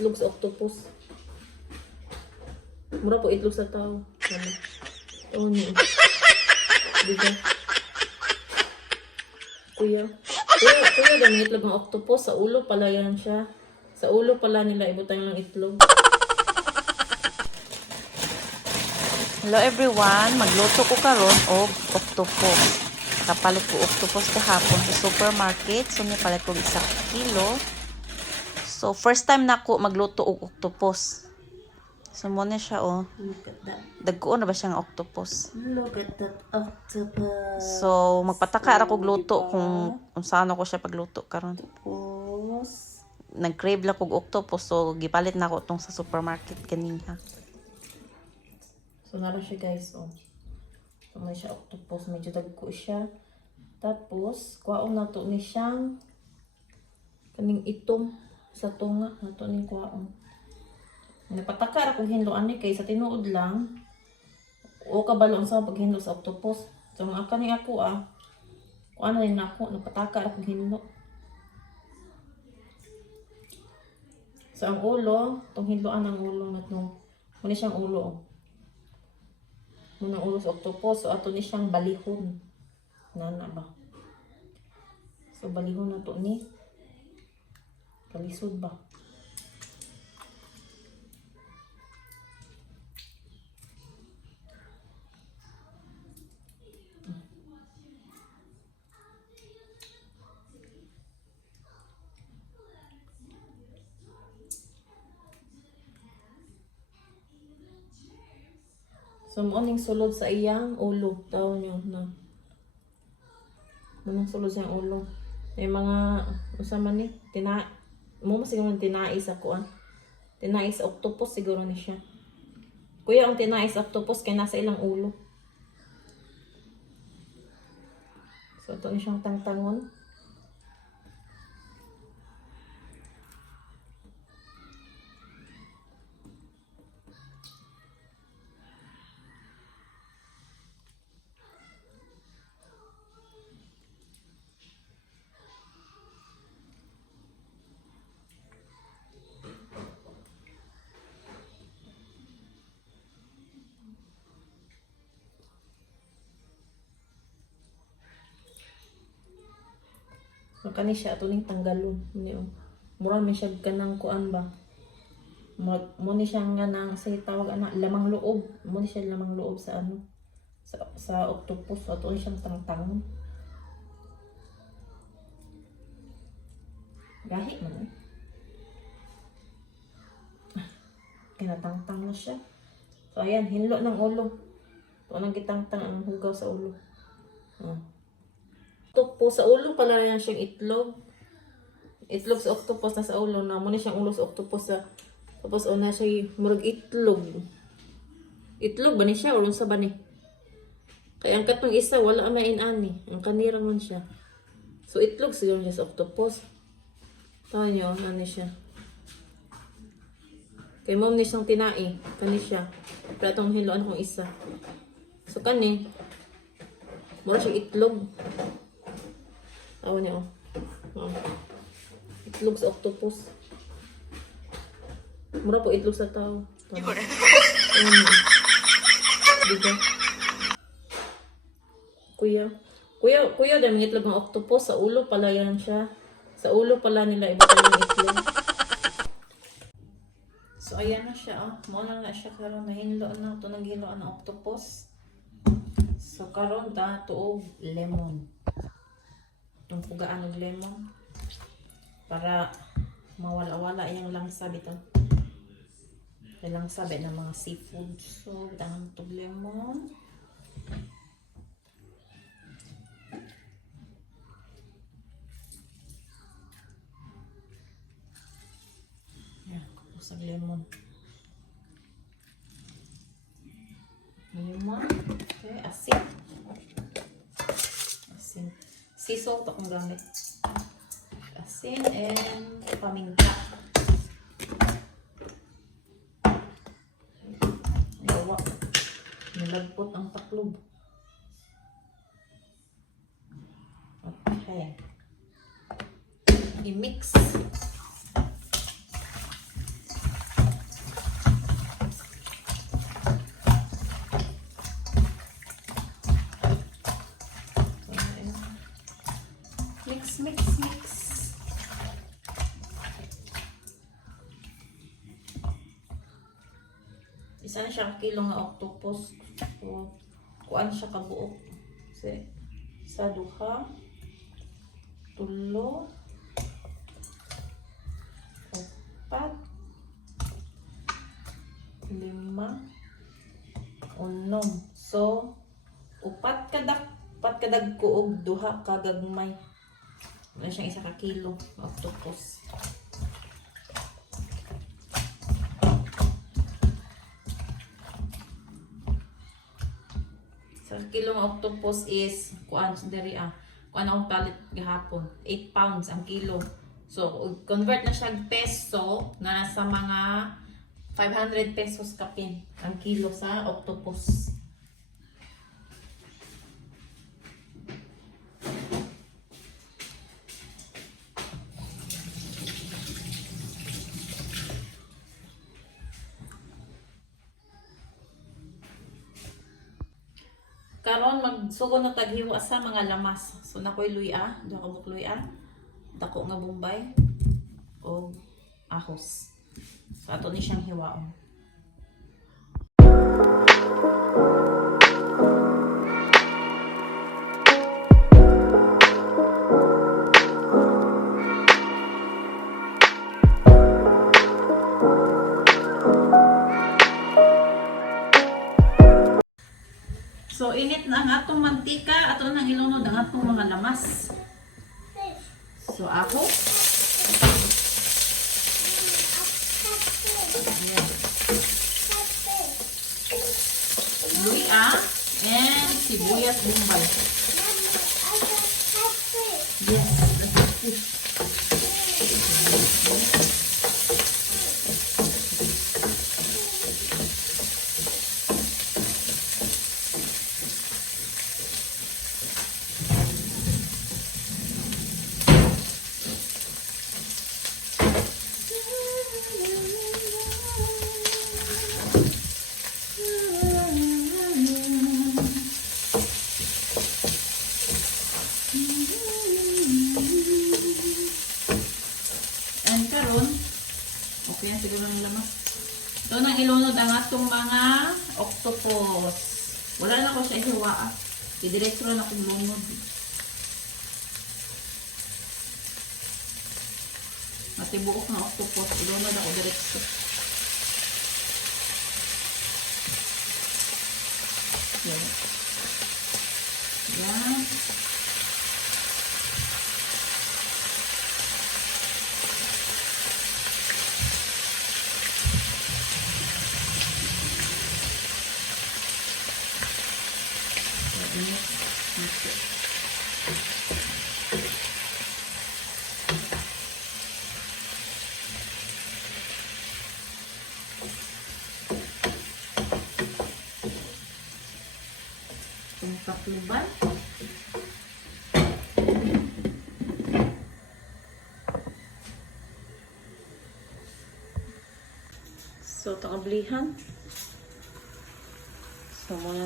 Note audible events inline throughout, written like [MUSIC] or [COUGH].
itlog octopus. Mura po itlog sa tao. Ano? Oo niyo. Diba? Kuya. Kuya, kuya, dami itlog ng octopus. Sa ulo pala yan siya. Sa ulo pala nila ibutang ng itlog. Hello everyone, magluto ko karon og octopus. Kapalit ko octopus kahapon sa supermarket, so nipalit ko isa kilo. So first time na ako magluto og octopus. So mo na siya oh. Look at that. Dagko na ba siyang octopus? Look at that octopus. So magpataka ra ko gluto kung kung saan ako siya pagluto karon. Octopus. Nag-crave lang kog octopus so gipalit na ako tong sa supermarket kaninha. So, naroon siya guys, oh. So, may siya octopus. Medyo dagko siya. Tapos, kuwaon na to ni siyang kaning itom sa tunga. Nato ni kuwaon. Napataka ra kung hinloan ni kay sa tinuod lang. O kabalo ang sa paghinlo sa octopus. So, ang aka ni ako ah. Kuan na rin ako. Napataka ra kung hinlo. So, ang ulo, itong hinloan ng ulo na itong, muna siyang ulo, oh munang ulo sa octopus. So, ato ni siyang balihon. Nana ba? So, balihon na to ni. Kalisod ba? So, mo ning sulod sa iyang ulo. Tao nyo na. Manong sulod sa iyang ulo. May mga, usama ni, tina, mo siguro tinais ako ah. Tinais octopus siguro ni siya. Kuya, ang tinais octopus kay nasa ilang ulo. So, ito ni siyang tangtangon. So, kani siya ato ning tanggalon. Ni oh. Mura man siya kanang kuan ba. Mo ni siya nga nang say tawag ana lamang loob. Mo ni siya lamang loob sa ano sa sa octopus ato siyang tangtang. Gahi man eh. [LAUGHS] Kinatangtang na siya. So ayan, hinlo ng ulo. Ito nang gitangtang ang hugaw sa ulo. Oh. Octopus sa ulo pala yan siyang itlog. Itlog sa octopus na sa ulo na muna siyang ulo sa octopus sa tapos una siya murag itlog. Itlog ba ni siya o sa ba ni? Kaya ang katong isa wala ang main ani, ang kanira man siya. So itlog siguro niya sa octopus. Tawa niyo, ano siya. Kay mom ni siyang tinai, kani siya. Pero itong hiloan kong isa. So kani, mura siya itlog. Tawa niya, oh. oh. Itlog sa octopus. Mura po itlog sa tao. Tawa. Ayun. Diba? Kuya. Kuya, kuya, dami itlog ng octopus. Sa ulo pala yan siya. Sa ulo pala nila iba pala yung itlog. So, ayan na siya. Oh. Muna na siya karon na hinloan na. Ito nang hinloan ng octopus. So, karon ta tuog lemon. Itong pugaan ng lemon. Para mawala-wala yung langsa bitaw. Yung langsa ba ng mga seafood. So, bitangan itong lemon. Yan, kapos ang lemon. Lemon. Okay. Asin. Sea salt akong gamit. Asin and paminta. Gawa. Nilagpot ang taklob. Okay. I-mix. Isa na siya kilo nga octopus. So, kuan siya kabuok. Kasi, sa duha, tulo, upat, lima, unom. So, upat kadak, upat kadag kuog, duha kagagmay. Wala siyang isa ka kilo octopus. Sa kilo ng octopus is, kuan, diri ah, kuan akong palit gahapon, 8 pounds ang kilo. So, convert na siya peso na sa mga 500 pesos kapin ang kilo sa octopus. Karon magsugo na taghiwa sa mga lamas. So nakoy luya, ka buk luya. Dako nga bombay o ahos. So ato ni siyang hiwaon. Atong mantika, ato nang ilunod ang atong mga lamas. So ako. Luya and sibuyas bombay. Yes, that's it. And karon, okay yan siguro ng lamas. Ito nang ilunod ang atong mga octopus. Wala na ko siya ihiwa. ah. Idiretso na akong lunod. Matibuok na octopus. Ilunod ako diretso. Yan. Mix, mix it. Itong pakluban. So, itong ablihan.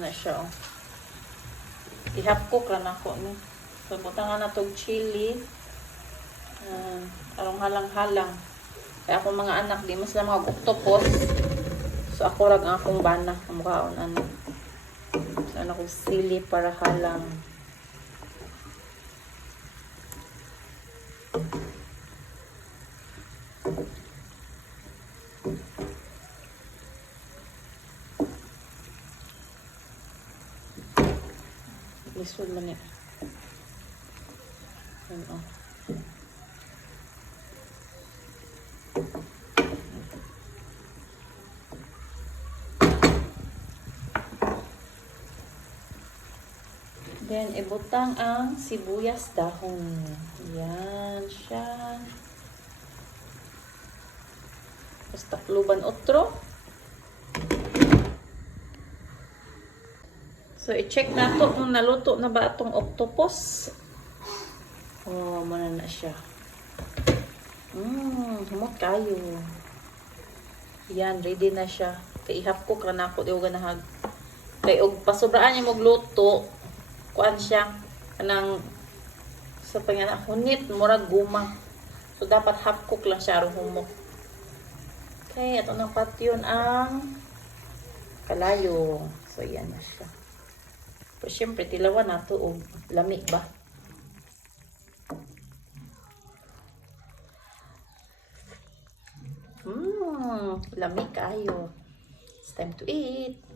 Na siya, oh. Ihap ko ka na ko no. So butangan na tog chili. Uh, arong halang-halang. Kaya akong mga anak di mas lang mga octopus. So ako rag akong bana kamukaon ano. So ano ko sili para halang. Lisod man niya. Yan o. Then, ibutang ang sibuyas dahon. Yan siya. Basta kluban otro. So, i-check na to kung naluto na ba itong octopus. Oh, mana na siya. Mmm, humot kayo. Yan, ready na siya. Kay ka na ako, di ko ganahag. Kay og pasubraan niya magluto, kuan siya, kanang sa pangana, hunit, murag guma. So, dapat half cook lang siya, aron humok. Okay, ito ng patyon ang Kalayo. So, yan na siya. Pero syempre, tilawan na to o lami ba? Mmm, lami kayo. It's time to eat.